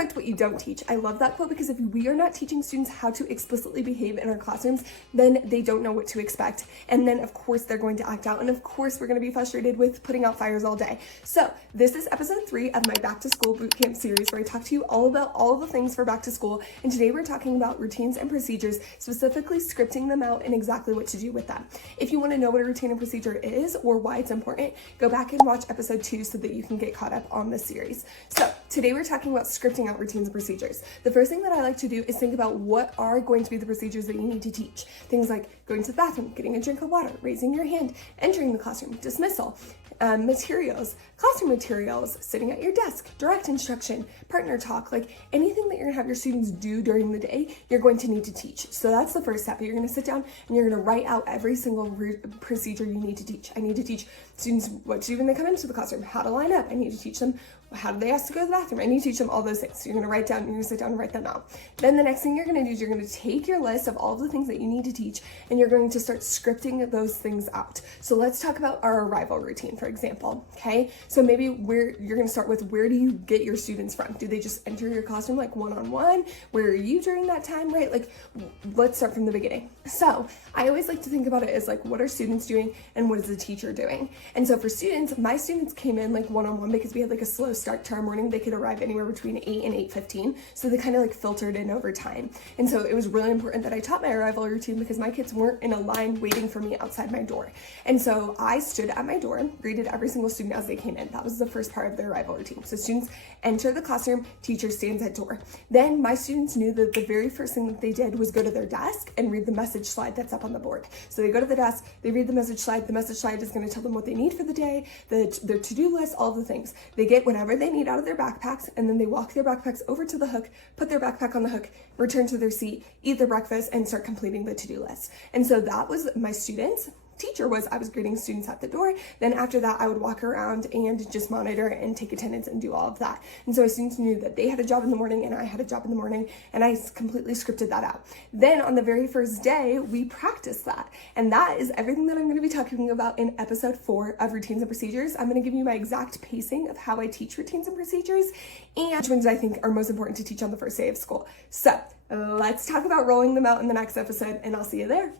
expect what you don't teach. I love that quote because if we are not teaching students how to explicitly behave in our classrooms, then they don't know what to expect. And then of course they're going to act out. And of course we're going to be frustrated with putting out fires all day. So this is episode 3 of my back to school bootcamp series where I talk to you all about all of the things for back to school. And today we're talking about routines and procedures, specifically scripting them out and exactly what to do with them. If you want to know what a routine and procedure is or why it's important, go back and watch episode 2 so that you can get caught up on this series. So today we're talking about scripting out routines and procedures. The first thing that I like to do is think about what are going to be the procedures that you need to teach. Things like going to the bathroom, getting a drink of water, raising your hand, entering the classroom, dismissal, materials, classroom materials, sitting at your desk, direct instruction, partner talk, like anything that you're gonna have your students do during the day, you're going to need to teach. So that's the first step. You're gonna sit down and you're gonna write out every single procedure you need to teach. I need to teach students what to do when they come into the classroom, how to line up. I need to teach them how do they ask to go to the bathroom. I need to teach them all those things. So you're gonna write down, you're gonna sit down and write them out. Then the next thing you're gonna do is you're gonna take your list of all of the things that you need to teach and you're going to start scripting those things out. So let's talk about our arrival routine, for example, okay? So maybe you're gonna start with, where do you get your students from? Do they just enter your classroom like one-on-one? Where are you during that time, right? Like, let's start from the beginning. So I always like to think about it as like, what are students doing and what is the teacher doing? And so for students, my students came in like one-on-one because we had like a slow start to our morning. They could arrive anywhere between 8 and 8:15. So they kind of like filtered in over time. And so it was really important that I taught my arrival routine because my kids weren't in a line waiting for me outside my door. And so I stood at my door, greeted every single student as they came in. That was the first part of their arrival routine. So students enter the classroom, teacher stands at door. Then my students knew that the very first thing that they did was go to their desk and read the message slide that's up on the board. So they go to the desk, they read the message slide. The message slide is going to tell them what they need for the day, their to-do list, all the things. They get whatever they need out of their backpacks, and then they walk their backpacks over to the hook, put their backpack on the hook, return to their seat, eat their breakfast, and start completing the to-do list. And so that was my students. I was greeting students at the door. Then after that, I would walk around and just monitor and take attendance and do all of that. And so my students knew that they had a job in the morning and I had a job in the morning, and I completely scripted that out. Then on the very first day, we practiced that. And that is everything that I'm going to be talking about in episode 4 of Routines and Procedures. I'm going to give you my exact pacing of how I teach routines and procedures and which ones I think are most important to teach on the first day of school. So let's talk about rolling them out in the next episode, and I'll see you there.